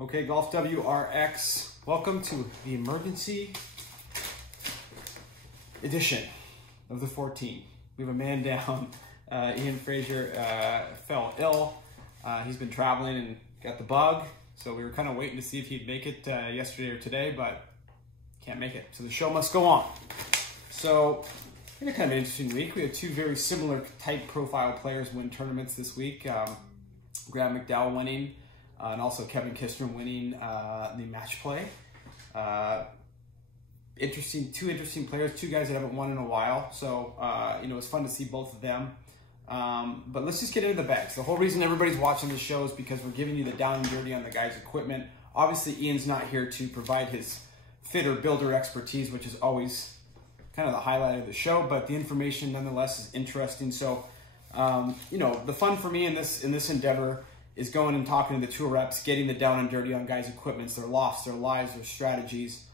Okay, Golf WRX, welcome to the emergency edition of the 14. We have a man down. Fraser fell ill. He's been traveling and got the bug, so we were kind of waiting to see if he'd make it yesterday or today, but can't make it. So the show must go on. So we had kind of an interesting week. We had two very similar type profile players win tournaments this week. Graeme Mcdowell winning, and also Kisner winning the match play. Two interesting players, two guys that haven't won in a while. So, it was fun to see both of them. But let's just get into the bags. The whole reason everybody's watching the show is because we're giving you the down and dirty on the guy's equipment. Obviously, Ian's not here to provide his fitter builder expertise, which is always kind of the highlight of the show, but the information nonetheless is interesting. So, the fun for me in this endeavor is going and talking to the tour reps, getting the down and dirty on guys' equipments, their lofts, their lives, their strategies,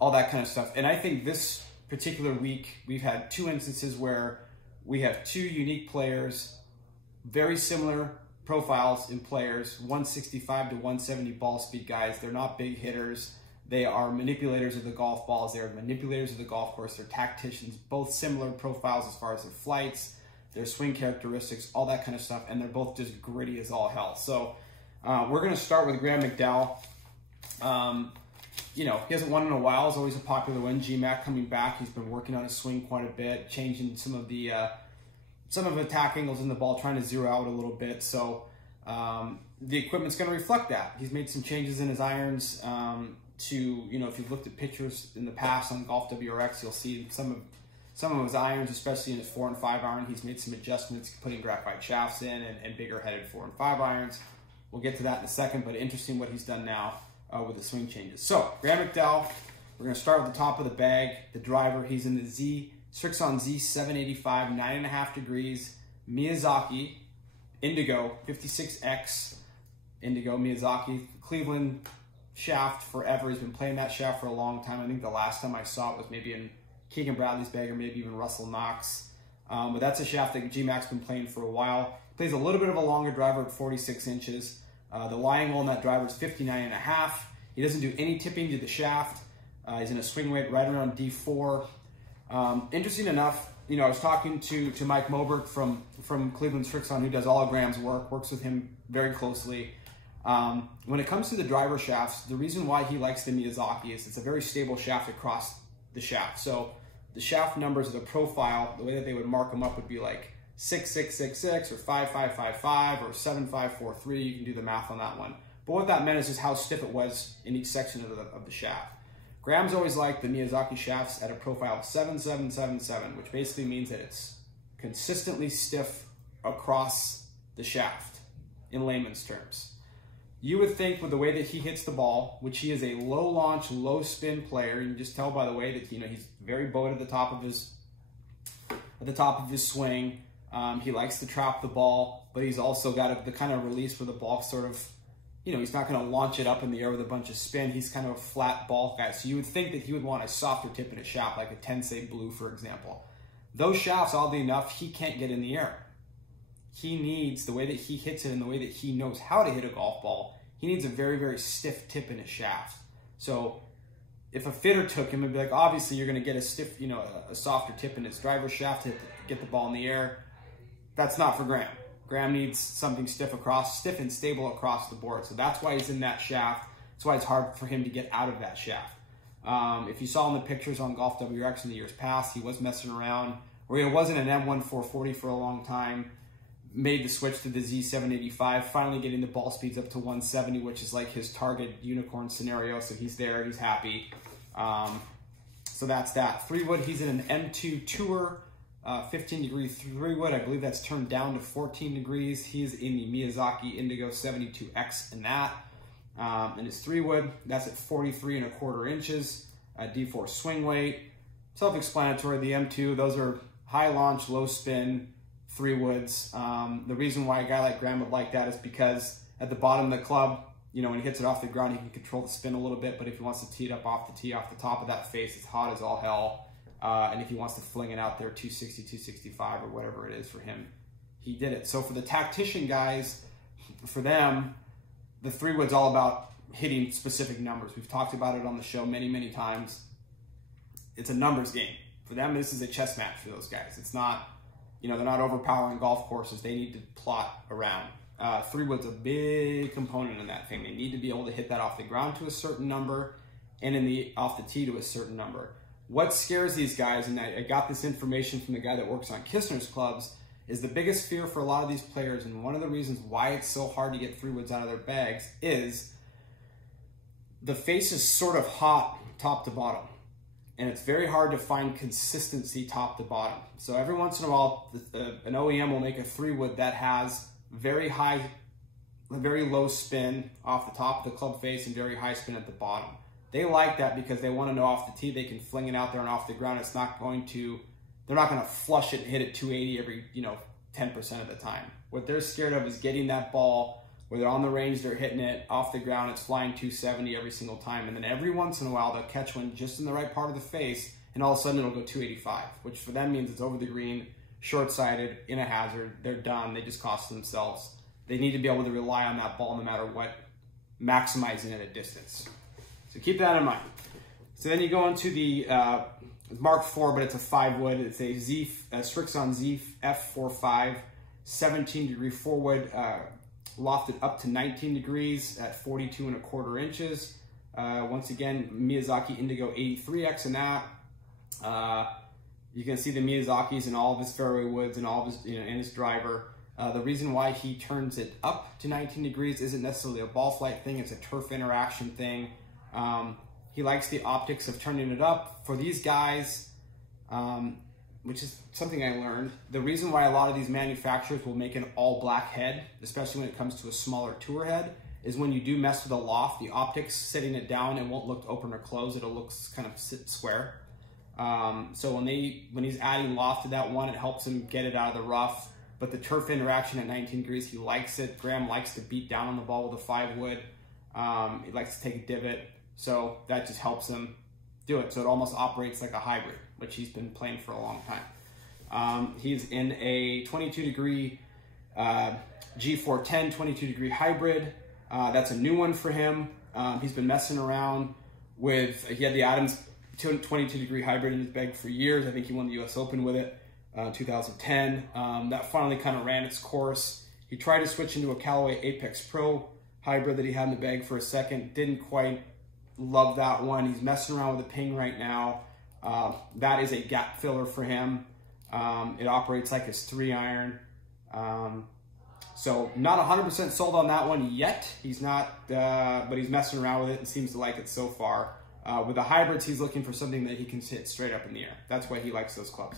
all that kind of stuff. And I think this particular week, we've had two instances where we have two unique players, very similar profiles in players, 165 to 170 ball speed guys. They're not big hitters. They are manipulators of the golf balls. They're manipulators of the golf course. They're tacticians, both similar profiles as far as their flights, their swing characteristics, all that kind of stuff, and they're both just gritty as all hell. So we're going to start with Graeme Mcdowell. He hasn't won in a while. It's always a popular win. GMAC coming back. He's been working on his swing quite a bit, changing some of the attack angles in the ball, trying to zero out a little bit. So the equipment's going to reflect that. He's made some changes in his irons if you've looked at pictures in the past on Golf WRX, you'll see some of his irons, especially in his 4 and 5 iron. He's made some adjustments, putting graphite shafts in and bigger headed 4 and 5 irons. We'll get to that in a second, but interesting what he's done now with the swing changes. So, Graeme Mcdowell, we're going to start with the top of the bag, the driver. He's in the Srixon Z785, 9.5 degrees, Miyazaki, Indigo, 56X, Indigo, Miyazaki, Cleveland shaft forever. He's been playing that shaft for a long time. I think the last time I saw it was maybe in Keegan Bradley's bag or maybe even Russell Knox. But that's a shaft that GMAC's been playing for a while. Plays a little bit of a longer driver at 46 inches. The lie angle on that driver is 59.5. He doesn't do any tipping to the shaft. He's in a swing weight right around D4. Interesting enough, I was talking to Mike Moberg from Cleveland Srixon, who does all of Graham's work, works with him very closely. When it comes to the driver shafts, the reason why he likes the Miyazaki is it's a very stable shaft across the shaft. So the shaft numbers of the profile, the way that they would mark them up would be like 6666 or 5555 or 7543. You can do the math on that one. But what that meant is just how stiff it was in each section of the shaft. Graham's always liked the Miyazaki shafts at a profile of 7777, which basically means that it's consistently stiff across the shaft in layman's terms. You would think with the way that he hits the ball, which he is a low launch, low spin player, you can just tell by the way that he's very bowed at the top of his swing. He likes to trap the ball, but he's also got the kind of release where the ball sort of, he's not going to launch it up in the air with a bunch of spin. He's kind of a flat ball guy. So you would think that he would want a softer tip in a shaft, like a Tensei Blue, for example. Those shafts, oddly enough, he can't get in the air. He needs, the way that he hits it and the way that he knows how to hit a golf ball, he needs a very, very stiff tip in his shaft. So if a fitter took him, it'd be like, obviously you're going to get a stiff, a softer tip in his driver shaft to get the ball in the air. That's not for Graeme. Graeme needs something stiff and stable across the board. So that's why he's in that shaft. That's why it's hard for him to get out of that shaft. If you saw in the pictures on Golf WRX in the years past, he was messing around, or he wasn't an M1440 for a long time. Made the switch to the Z785, finally getting the ball speeds up to 170, which is like his target unicorn scenario. So he's there, he's happy. So that's that. 3-wood, he's in an M2 Tour, 15-degree 3-wood. I believe that's turned down to 14 degrees. He's in the Miyazaki Indigo 72X in that. And his 3-wood, that's at 43.25 inches, D4 swing weight. Self-explanatory, the M2, those are high launch, low spin, 3-woods. The reason why a guy like Graeme would like that is because at the bottom of the club, when he hits it off the ground, he can control the spin a little bit, but if he wants to tee it up off the tee, off the top of that face, it's hot as all hell. And if he wants to fling it out there 260, 265 or whatever it is for him, he did it. So for the tactician guys, for them, the 3-wood's all about hitting specific numbers. We've talked about it on the show many, many times. It's a numbers game. For them, this is a chess match for those guys. It's not, you know, they're not overpowering golf courses. They need to plot around. 3-wood's a big component in that thing. They need to be able to hit that off the ground to a certain number and off the tee to a certain number. What scares these guys, and I got this information from the guy that works on Kisner's clubs, is the biggest fear for a lot of these players, and one of the reasons why it's so hard to get 3-woods out of their bags is the face is sort of hot top to bottom. And it's very hard to find consistency top to bottom. So every once in a while, an OEM will make a 3-wood that has very low spin off the top of the club face and very high spin at the bottom. They like that because they want to know off the tee they can fling it out there and off the ground. It's not going to, they're not going to flush it and hit it 280 every, 10% of the time. What they're scared of is getting that ball where they're on the range, they're hitting it off the ground, it's flying 270 every single time. And then every once in a while, they'll catch one just in the right part of the face, and all of a sudden it'll go 285, which for them means it's over the green, short-sighted, in a hazard, they're done, they just cost themselves. They need to be able to rely on that ball no matter what, maximizing it at distance. So keep that in mind. So then you go into the Mark IV, but it's a 5-wood. It's a Strixon Z F45, 17-degree 4-wood, lofted up to 19 degrees at 42¼ inches. Once again, Miyazaki Indigo 83X in that. You can see the Miyazaki's in all of his fairway woods and all of his, and his driver. The reason why he turns it up to 19 degrees isn't necessarily a ball flight thing, it's a turf interaction thing. He likes the optics of turning it up. For these guys, which is something I learned, the reason why a lot of these manufacturers will make an all black head, especially when it comes to a smaller tour head, is when you do mess with a loft, the optics setting it down, it won't look open or closed, it'll look kind of square. So when he's adding loft to that one, it helps him get it out of the rough. But the turf interaction at 19 degrees, he likes it. Graeme likes to beat down on the ball with a 5-wood. He likes to take a divot. So that just helps him do it. So it almost operates like a hybrid, which he's been playing for a long time. He's in a 22-degree G410, 22-degree hybrid. That's a new one for him. He's been messing around with, he had the Adams 22-degree hybrid in his bag for years. I think he won the US Open with it, 2010. That finally kind of ran its course. He tried to switch into a Callaway Apex Pro hybrid that he had in the bag for a second. Didn't quite love that one. He's messing around with a ping right now. That is a gap filler for him. It operates like his 3-iron. So not 100% sold on that one yet. He's not, but he's messing around with it and seems to like it so far. With the hybrids, he's looking for something that he can hit straight up in the air. That's why he likes those clubs.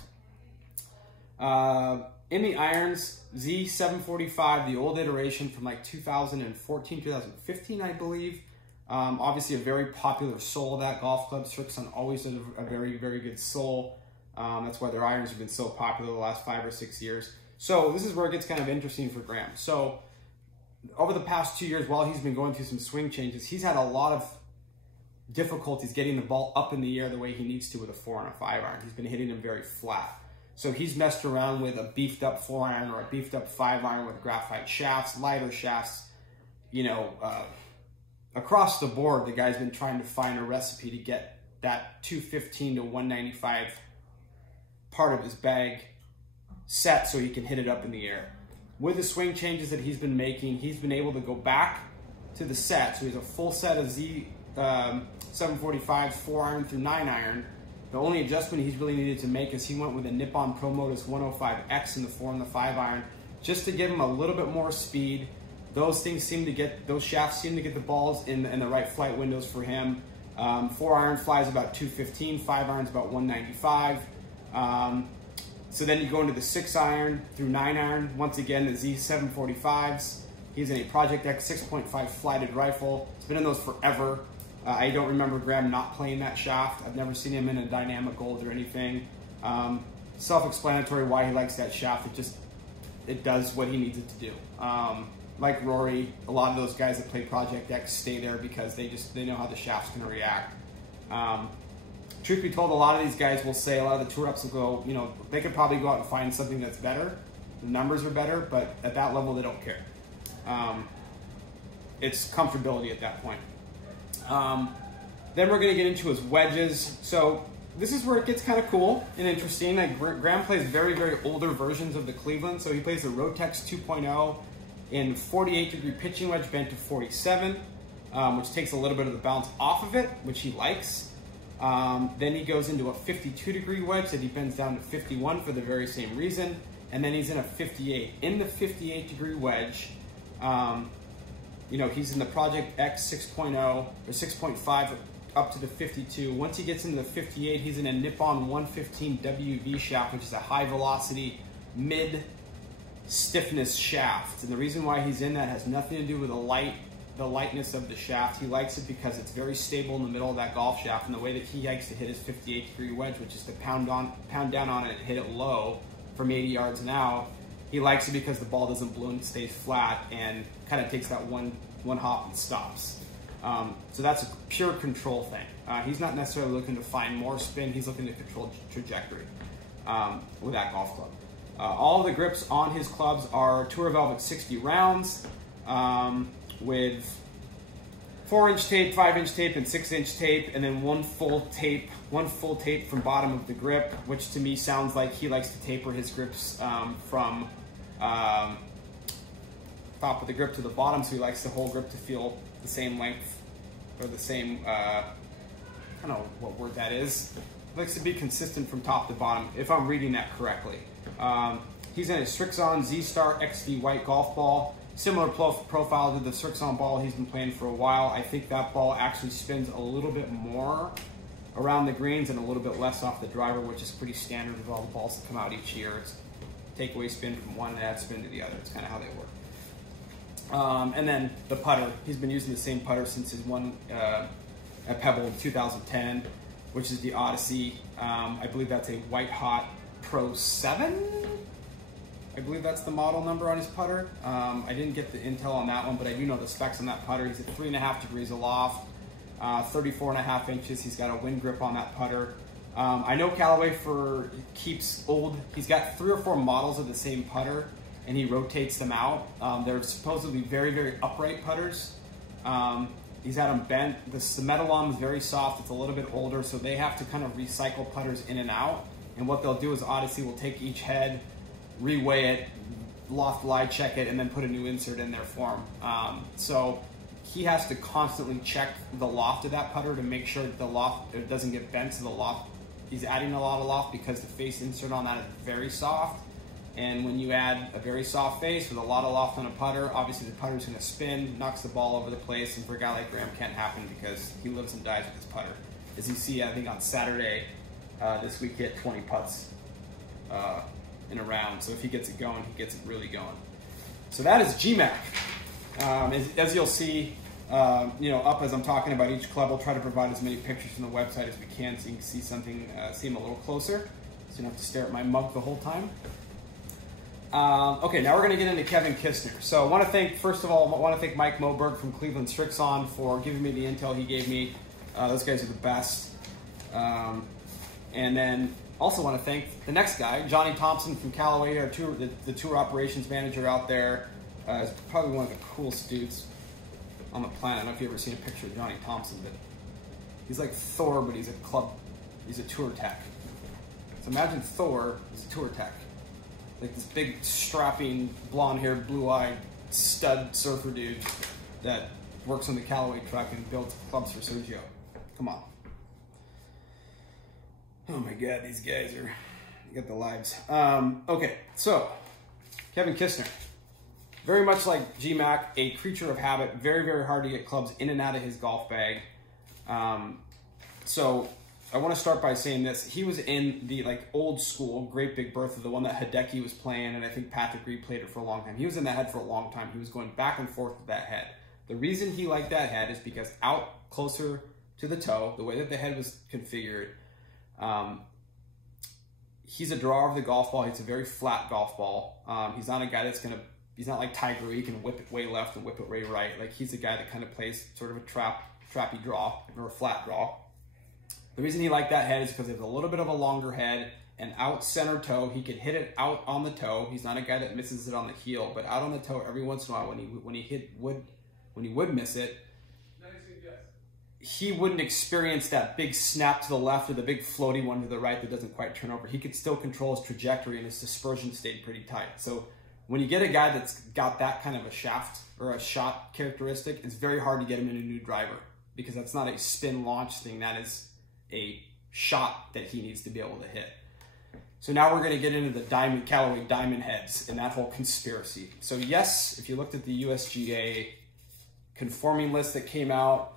In the irons, Z745, the old iteration from like 2014, 2015, I believe. Obviously a very popular sole of that golf club. Strixon always did a very, very good sole. That's why their irons have been so popular the last 5 or 6 years. So this is where it gets kind of interesting for Graeme. So over the past 2 years, while he's been going through some swing changes, he's had a lot of difficulties getting the ball up in the air the way he needs to with a 4 and a 5 iron. He's been hitting them very flat. So he's messed around with a beefed up 4 iron or a beefed up 5 iron with graphite shafts, lighter shafts, across the board, the guy's been trying to find a recipe to get that 215 to 195 part of his bag set so he can hit it up in the air. With the swing changes that he's been making, he's been able to go back to the set. So he has a full set of Z745s, 4 iron through 9 iron. The only adjustment he's really needed to make is he went with a Nippon Pro Modus 105X in the 4 and the 5 iron just to give him a little bit more speed. Those shafts seem to get the balls in the right flight windows for him. 4 iron flies about 215, 5 irons about 195. So then you go into the 6 iron through 9 iron. Once again, the Z745s. He's in a Project X 6.5 flighted rifle. He's been in those forever. I don't remember Graeme not playing that shaft. I've never seen him in a dynamic gold or anything. Self-explanatory why he likes that shaft. It does what he needs it to do. Like Rory, a lot of those guys that play Project X stay there because they know how the shaft's going to react. Truth be told, a lot of these guys will say, a lot of the tour ups will go, they could probably go out and find something that's better. The numbers are better, but at that level, they don't care. It's comfortability at that point. Then we're going to get into his wedges. So this is where it gets kind of cool and interesting. Like Graeme plays very, very older versions of the Cleveland. So he plays the Rotex 2.0 in 48-degree pitching wedge bent to 47, which takes a little bit of the bounce off of it, which he likes. Then he goes into a 52-degree wedge that he bends down to 51 for the very same reason. And then he's in a 58. In the 58-degree wedge, you know, he's in the Project X 6.0 or 6.5 up to the 52. Once he gets into the 58, he's in a Nippon 115 WV shaft, which is a high velocity, mid stiffness shaft. And the reason why he's in that has nothing to do with the lightness of the shaft. He likes it because it's very stable in the middle of that golf shaft, and the way that he likes to hit his 58-degree wedge, which is to pound down on it and hit it low from 80 yards an hour. He likes it because the ball doesn't balloon, it stays flat and kind of takes that one hop and stops. So that's a pure control thing. He's not necessarily looking to find more spin, he's looking to control trajectory with that golf club. All of the grips on his clubs are Tour Velvet 60 rounds with 4-inch tape, 5-inch tape, and 6-inch tape, and then one full tape from bottom of the grip, which to me sounds like he likes to taper his grips from top of the grip to the bottom, so he likes the whole grip to feel the same length, or the same, I don't know what word that is. He likes to be consistent from top to bottom, if I'm reading that correctly. He's in a Strixon Z-Star XD white golf ball. Similar profile to the Strixon ball he's been playing for a while. I think that ball actually spins a little bit more around the greens and a little bit less off the driver, which is pretty standard with all the balls that come out each year. It's take away spin from one and add spin to the other. It's kind of how they work. And then the putter. He's been using the same putter since his one at Pebble in 2010, which is the Odyssey. I believe that's a White Hot Pro 7. I believe that's the model number on his putter. I didn't get the intel on that one, but I do know the specs on that putter. He's at 3.5 degrees aloft, 34.5 inches. He's got a wind grip on that putter. I know Callaway keeps old. He's got 3 or 4 models of the same putter, and he rotates them out. They're supposedly very, very upright putters. He's had them bent. The Cemetalon is very soft. It's a little bit older, so they have to kind of recycle putters in and out. And what they'll do is Odyssey will take each head, reweigh it, loft lie check it, and then put a new insert in there for him. So he has to constantly check the loft of that putter to make sure that the loft doesn't get bent. So the loft, he's adding a lot of loft because the face insert on that is very soft. And when you add a very soft face with a lot of loft on a putter, obviously the putter's going to spin, knocks the ball over the place, and for a guy like Graeme, can't happen because he lives and dies with his putter. As you see, I think on Saturday this week, he hit 20 putts in a round. So if he gets it going, he gets it really going. So that is GMAC. As you'll see, you know, up as I'm talking about each club, we'll try to provide as many pictures from the website as we can so you can see something, see them a little closer, so you don't have to stare at my mug the whole time. Okay, now we're going to get into Kevin Kisner. So I want to thank, first of all, I want to thank Mike Moberg from Cleveland Strixon for giving me the intel he gave me. Those guys are the best. And then also want to thank the next guy, Johnny Thompson from Callaway, our the tour operations manager out there. Is probably one of the coolest dudes on the planet. I don't know if you've ever seen a picture of Johnny Thompson, but he's like Thor, but he's a tour tech. So imagine Thor as a tour tech. Like this big, strapping, blonde-haired, blue-eyed, stud surfer dude that works on the Callaway truck and builds clubs for Sergio. Come on. Oh my God, these guys are, you got the lives. Okay, so, Kevin Kisner. Very much like GMAC, a creature of habit, very, very hard to get clubs in and out of his golf bag. So, I want to start by saying this. He was in the old school Great Big Bertha, the one that Hideki was playing, and I think Patrick Reed played it for a long time. He was in that head for a long time. He was going back and forth with that head. The reason he liked that head is because out closer to the toe, the way that the head was configured, he's a drawer of the golf ball. He's a very flat golf ball. He's not a guy that's he's not like Tiger, he can whip it way left and whip it way right. Like, he's a guy that kind of plays sort of a trappy draw, or a flat draw. The reason he liked that head is because it was a little bit of a longer head, and out center toe, he could hit it out on the toe. He's not a guy that misses it on the heel, but out on the toe every once in a while when he would miss it, he wouldn't experience that big snap to the left or the big floaty one to the right that doesn't quite turn over. He could still control his trajectory, and his dispersion stayed pretty tight. So when you get a guy that's got that kind of a shaft or a shot characteristic, it's very hard to get him in a new driver, because that's not a spin launch thing. That is a shot that he needs to be able to hit. So now we're going to get into the Callaway diamond heads and that whole conspiracy. So yes, if you looked at the USGA conforming list that came out,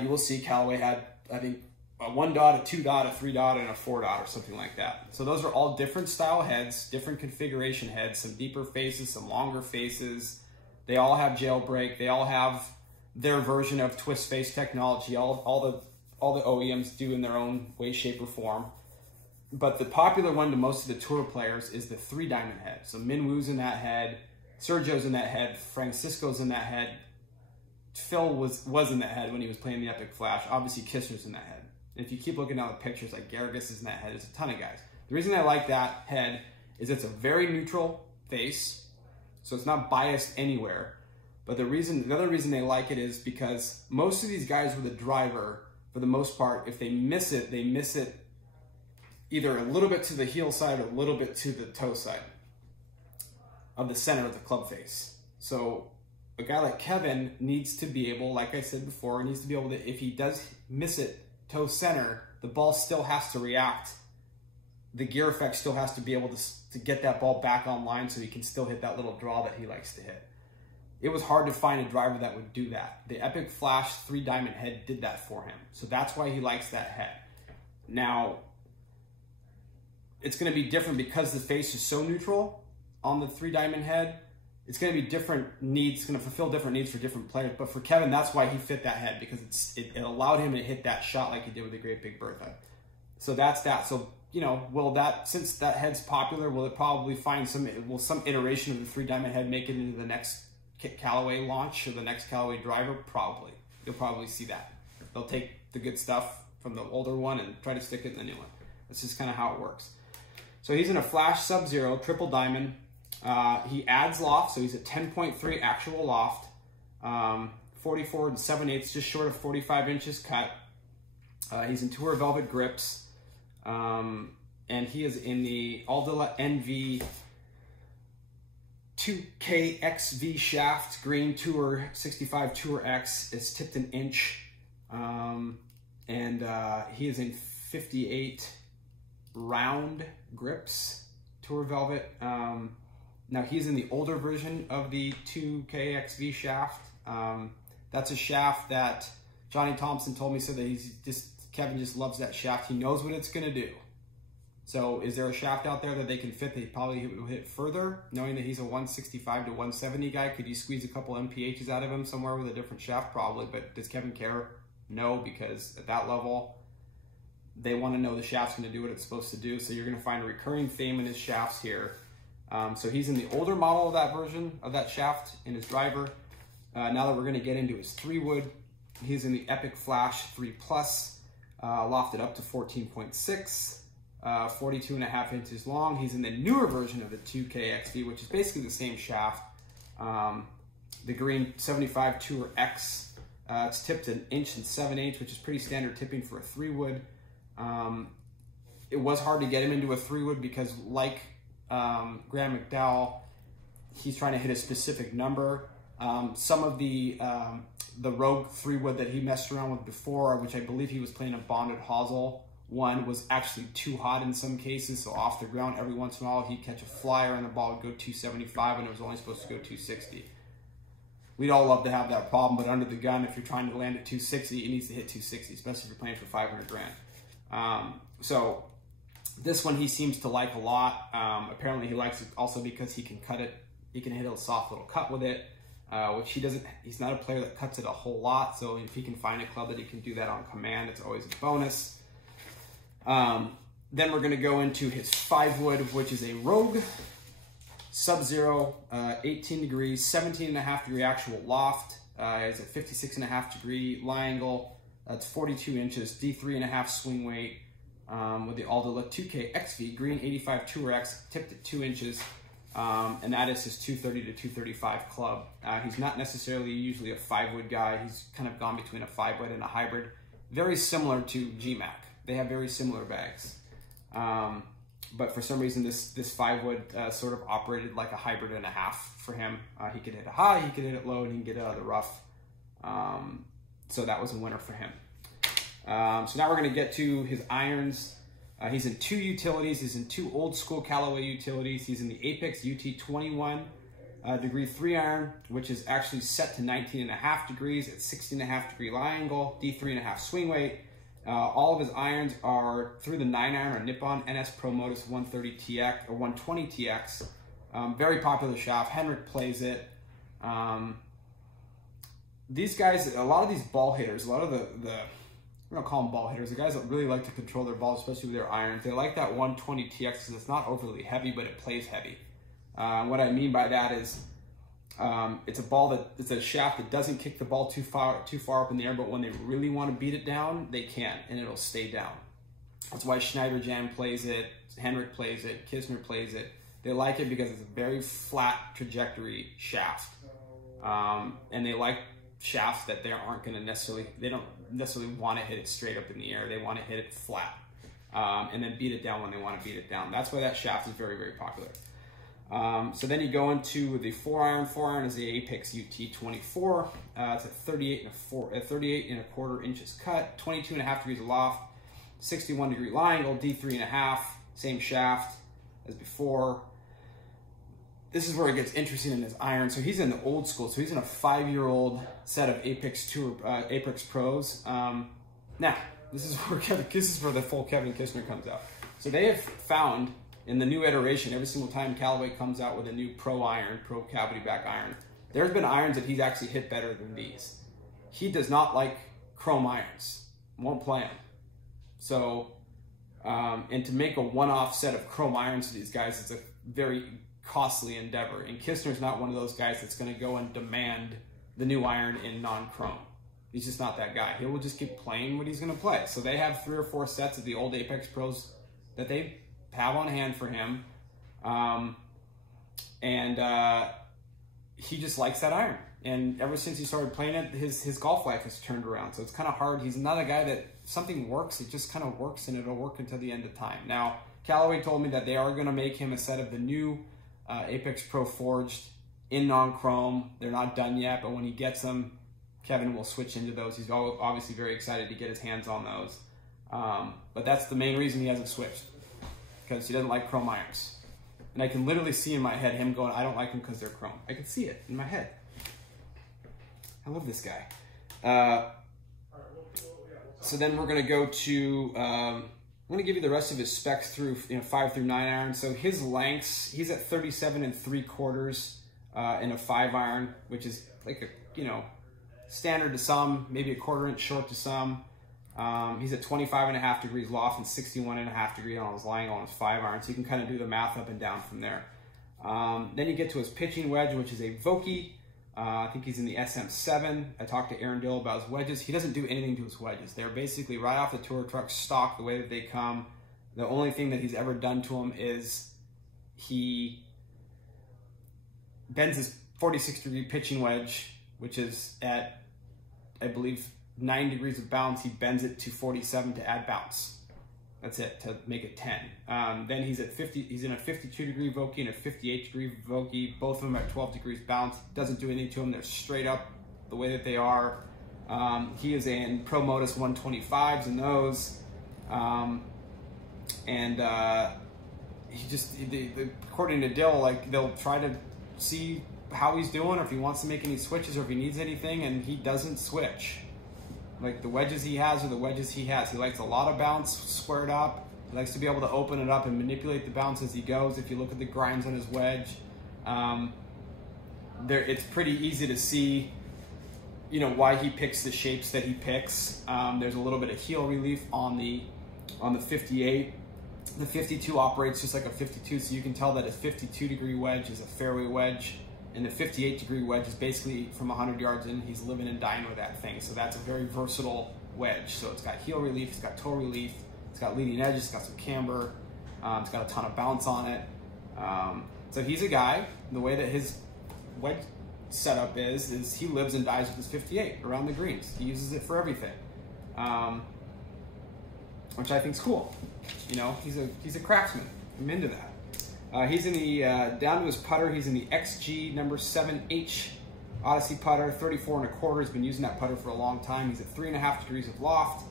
you will see Callaway had, I think, a 1 dot, a 2 dot, a 3 dot, and a 4 dot or something like that. So those are all different style heads, different configuration heads, some deeper faces, some longer faces. They all have jailbreak. They all have their version of twist face technology. All the OEMs do in their own way, shape, or form. But the popular one to most of the tour players is the 3 diamond head. So Minwoo's in that head, Sergio's in that head, Francisco's in that head, Phil was in that head when he was playing the Epic Flash. Obviously, Kisner's in that head. And if you keep looking at the pictures, like Garrigus is in that head. There's a ton of guys. The reason I like that head is it's a very neutral face, so it's not biased anywhere. But the other reason they like it is because most of these guys with a driver, for the most part, if they miss it either a little bit to the heel side or a little bit to the toe side of the center of the club face. So a guy like Kevin needs to be able, like I said before, needs to be able to, if he does miss it toe center, the ball still has to react. The gear effect still has to be able to get that ball back online so he can still hit that little draw that he likes to hit. It was hard to find a driver that would do that. The Epic Flash 3 diamond head did that for him. So that's why he likes that head. Now, it's going to be different because the face is so neutral on the 3 diamond head. It's going to be different needs, it's going to fulfill different needs for different players. But for Kevin, that's why he fit that head, because it allowed him to hit that shot like he did with the Great Big Bertha. So that's that. So, you know, since that head's popular, will it probably find some iteration of the 3 diamond head make it into the next Callaway launch or the next Callaway driver? Probably. You'll probably see that. They'll take the good stuff from the older one and try to stick it in the new one. That's just kind of how it works. So he's in a Flash Sub-Zero, triple diamond. He adds loft, so he's at 10.3 actual loft. 44 7/8, just short of 45 inches cut. He's in Tour Velvet grips. And he is in the Aldila NV 2KXV shaft, green Tour 65 Tour X. It's tipped an inch. He is in 58 round grips, Tour Velvet. Now he's in the older version of the 2KXV shaft. That's a shaft that Johnny Thompson told me, said that Kevin just loves that shaft. He knows what it's going to do. So is there a shaft out there that they can fit that he probably will hit further, knowing that he's a 165 to 170 guy? Could you squeeze a couple MPHs out of him somewhere with a different shaft? Probably, but does Kevin care? No, because at that level, they want to know the shaft's going to do what it's supposed to do. So you're going to find a recurring theme in his shafts here. So he's in the older model of that version of that shaft in his driver. Now that we're going to get into his 3-wood, he's in the Epic Flash 3 Plus, lofted up to 14.6, 42.5 inches long. He's in the newer version of the 2KXV, which is basically the same shaft. The green 75 Tour X. It's tipped an inch and 7/8, which is pretty standard tipping for a 3-wood. It was hard to get him into a 3-wood because, like Graeme Mcdowell, he's trying to hit a specific number. Some of the Rogue 3-wood that he messed around with before, which I believe he was playing a bonded hosel one, was actually too hot in some cases. So off the ground, every once in a while, he'd catch a flyer and the ball would go 275 and it was only supposed to go 260. We'd all love to have that problem, but under the gun, if you're trying to land at 260, it needs to hit 260, especially if you're playing for 500 grand. So this one he seems to like a lot. Apparently he likes it also because he can cut it. He can hit a soft little cut with it, which he doesn't. He's not a player that cuts it a whole lot. So if he can find a club that he can do that on command, it's always a bonus. Then we're going to go into his 5-wood, which is a Rogue Sub-Zero, 18 degrees, 17.5 degree actual loft. It's a 56.5 degree lie angle. That's 42 inches, D3.5 swing weight, with the Aldila 2KXV green 85 Tour X, tipped at 2 inches. And that is his 230 to 235 club. He's not necessarily usually a 5-wood guy. He's kind of gone between a 5-wood and a hybrid. very similar to GMAC. They have very similar bags. But for some reason, this 5-wood sort of operated like a hybrid and a half for him. He could hit it high, he could hit it low, and he can get it out of the rough. So that was a winner for him. So now we're going to get to his irons. He's in 2 utilities. He's in 2 old school Callaway utilities. He's in the Apex UT 21 degree 3 iron, which is actually set to 19.5 degrees at 16.5 degree lie angle, D3.5 swing weight. All of his irons are through the 9 iron or Nippon NS Pro Modus 130 TX or 120 TX. Very popular shaft. Henrik plays it. These guys, a lot of these ball hitters, a lot of the I'm gonna call them ball hitters, the guys that really like to control their balls, especially with their irons, they like that 120 TX because it's not overly heavy, but it plays heavy. What I mean by that is it's a ball that, it's a shaft that doesn't kick the ball too far up in the air, but when they really want to beat it down, they can, and it'll stay down. That's why Schneider-Jan plays it, Henrik plays it, Kisner plays it. They like it because it's a very flat trajectory shaft. And they like shafts that they aren't going to necessarily, they don't necessarily want to hit it straight up in the air. They want to hit it flat and then beat it down when they want to beat it down. That's why that shaft is very, very popular. So then you go into the 4 iron. 4 iron is the Apex UT 24. It's at 38.25 inches cut, 22.5 degrees aloft, 61 degree lie angle, D3.5, same shaft as before. This is where it gets interesting in his iron. So he's in the old school. So he's in a 5-year-old set of Apex Pros. Now, this is where the full Kevin Kisner comes out. So they have found in the new iteration, every single time Callaway comes out with a new pro iron, pro cavity back iron, there's been irons that he's actually hit better than these. He does not like chrome irons. Won't play them. So, and to make a one-off set of chrome irons for these guys is a very costly endeavor. And Kisner's not one of those guys that's going to go and demand the new iron in non-chrome. He's just not that guy. He will just keep playing what he's going to play. So they have 3 or 4 sets of the old Apex Pros that they have on hand for him. He just likes that iron. And ever since he started playing it, his golf life has turned around. So it's kind of hard. He's not a guy that something works, it just kind of works, and it'll work until the end of time. Now, Callaway told me that they are going to make him a set of the new Apex Pro Forged in non-chrome. They're not done yet, but when he gets them, Kevin will switch into those. He's obviously very excited to get his hands on those. But that's the main reason he hasn't switched, because he doesn't like chrome irons. And I can literally see in my head him going, I don't like them because they're chrome. I can see it in my head. I love this guy. So then we're going to go to, I'm going to give you the rest of his specs through 5 through 9 iron. So his lengths, he's at 37 3/4 in a 5 iron, which is like a, standard to some, maybe a 1/4 inch short to some. He's at 25.5 degrees loft and 61.5 degrees on his lie angle on his 5 iron. So you can kind of do the math up and down from there. Then you get to his pitching wedge, which is a Vokey. I think he's in the SM7. I talked to Aaron Dill about his wedges. He doesn't do anything to his wedges. They're basically right off the tour truck stock, the way that they come. The only thing that he's ever done to them is he bends his 46-degree pitching wedge, which is at, I believe, 9 degrees of bounce. He bends it to 47 to add bounce. That's it, to make it 10. Then he's at 50. He's in a 52-degree Vokey and a 58-degree Vokey. Both of them at 12 degrees bounce. Doesn't do anything to them. They're straight up the way that they are. He is in Pro Modus 125s in those. He just, according to Dill, like, they'll try to see how he's doing, or if he wants to make any switches, or if he needs anything, and he doesn't switch. Like the wedges he has are the wedges he has. He likes a lot of bounce squared up. He likes to be able to open it up and manipulate the bounce as he goes. If you look at the grinds on his wedge, it's pretty easy to see, why he picks the shapes that he picks. There's a little bit of heel relief on the 58. The 52 operates just like a 52, so you can tell that a 52-degree wedge is a fairway wedge. And the 58-degree wedge is basically from 100 yards in, he's living and dying with that thing. So that's a very versatile wedge. So it's got heel relief, it's got toe relief, it's got leading edges, it's got some camber, it's got a ton of bounce on it. So he's a guy, the way that his wedge setup is he lives and dies with his 58 around the greens. He uses it for everything. which I think is cool. You know, he's a craftsman. I'm into that. He's in the, down to his putter, he's in the XG number 7H Odyssey putter, 34 1/4. He's been using that putter for a long time. He's at 3.5 degrees of loft,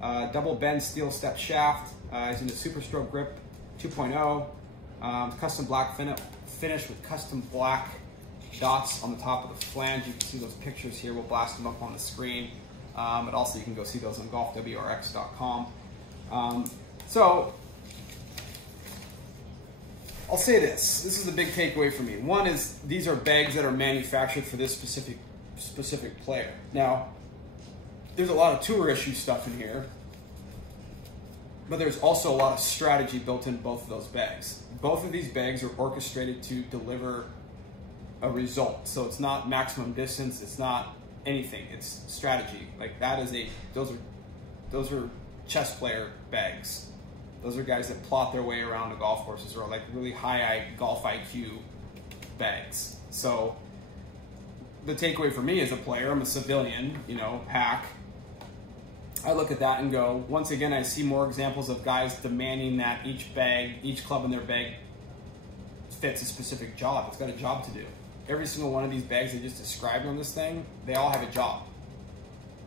double bend steel step shaft. He's in the Super Stroke grip 2.0, custom black finish with custom black dots on the top of the flange. You can see those pictures here. We'll blast them up on the screen. But also you can go see those on golfwrx.com. So I'll say this is the big takeaway for me. One is these are bags that are manufactured for this specific player. Now, there's a lot of tour issue stuff in here, but there's also a lot of strategy built in both of those bags. Both of these bags are orchestrated to deliver a result. So it's not maximum distance, it's not anything, it's strategy. Like that is those are chess player bags. Those are guys that plot their way around the golf courses, or like really high golf IQ bags. So the takeaway for me as a player, I'm a civilian, you know, hack. I look at that and go, once again, I see more examples of guys demanding that each club in their bag fits a specific job. It's got a job to do. Every single one of these bags I just described on this thing, they all have a job.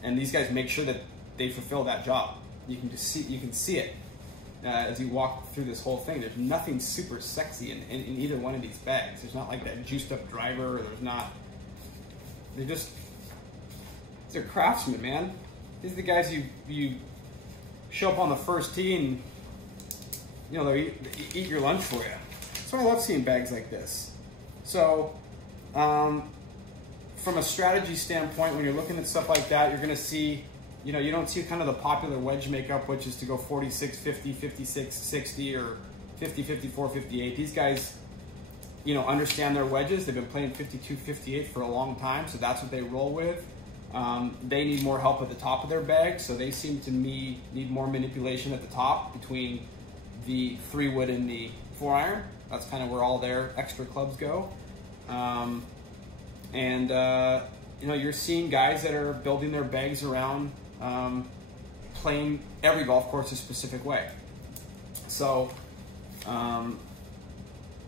And these guys make sure that they fulfill that job. You can see it. As you walk through this whole thing, there's nothing super sexy in either one of these bags. There's not like that juiced up driver, or they're craftsmen, man. These are the guys you show up on the first tee and, you know, they'll eat your lunch for you. So I love seeing bags like this. So from a strategy standpoint, when you're looking at stuff like that, you're gonna see, you know, you don't see kind of the popular wedge makeup, which is to go 46, 50, 56, 60, or 50, 54, 58. These guys, you know, understand their wedges. They've been playing 52, 58 for a long time, so that's what they roll with. They need more help at the top of their bag, so they seem to me need more manipulation at the top between the 3-wood and the 4-iron. That's kind of where all their extra clubs go. You know, you're seeing guys that are building their bags around playing every golf course a specific way. So, and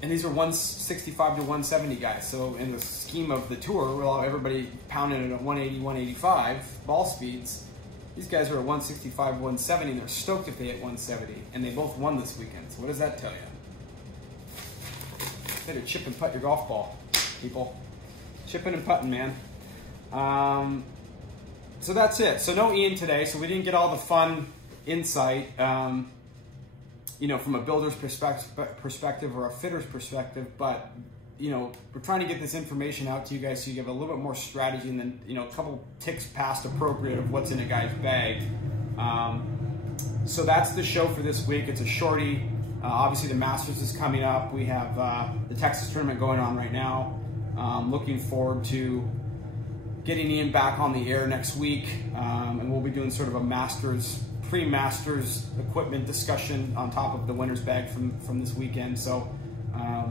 these are 165 to 170 guys. So in the scheme of the tour, we'll have everybody pounding at 180, 185 ball speeds. These guys are at 165, 170, and they're stoked if they hit 170. And they both won this weekend. So what does that tell you? Better chip and putt your golf ball, people. Chipping and putting, man. So that's it. So no Ian today, so we didn't get all the fun insight, you know, from a builder's perspective or a fitter's perspective, but, you know, we're trying to get this information out to you guys so you have a little bit more strategy, and then, you know, a couple ticks past appropriate of what's in a guy's bag. So that's the show for this week. It's a shorty. Obviously the Masters is coming up. We have the Texas tournament going on right now. Looking forward to getting Ian back on the air next week, and we'll be doing sort of a pre-Masters equipment discussion on top of the winner's bag from this weekend. So I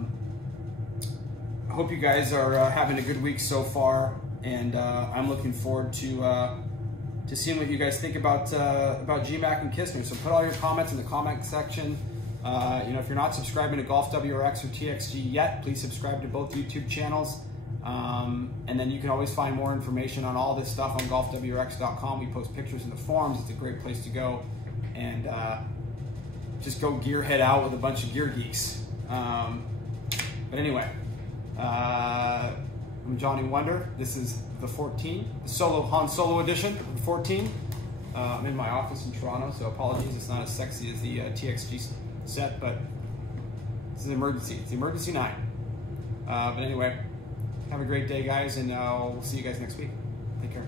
hope you guys are having a good week so far, and I'm looking forward to seeing what you guys think about GMAC and Kisner. So put all your comments in the comment section. You know, if you're not subscribing to Golf WRX or TXG yet, please subscribe to both YouTube channels. And then you can always find more information on all this stuff on golfwrx.com. We post pictures in the forums. It's a great place to go. And just go gearhead out with a bunch of gear geeks. But anyway, I'm Johnny Wunder. This is the 14, the Han Solo edition of the 14. I'm in my office in Toronto, so apologies. It's not as sexy as the TXG set, but it's an emergency. It's the emergency 9. But anyway, have a great day, guys, and we'll see you guys next week. Take care.